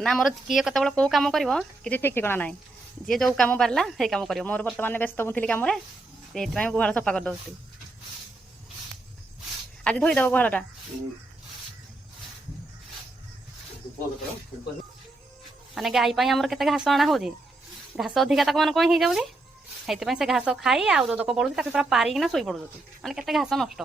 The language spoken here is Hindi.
ना मोर किए केत कौ कम कर कि ठीक ठिकना ना जी जो कम पारा से कम कर मोर बर्तमान व्यस्त मुझी कम से गुहाल सफा कर दूसरी आज धोईदेव गुहालटा माने गाई आमर केते घास अणा हो घास अधिका तक मान कौन हो जाऊँगी से घास खाई आउ दक पड़ू पूरा पारिकिना शोई पड़ू माने केते घास नष्ट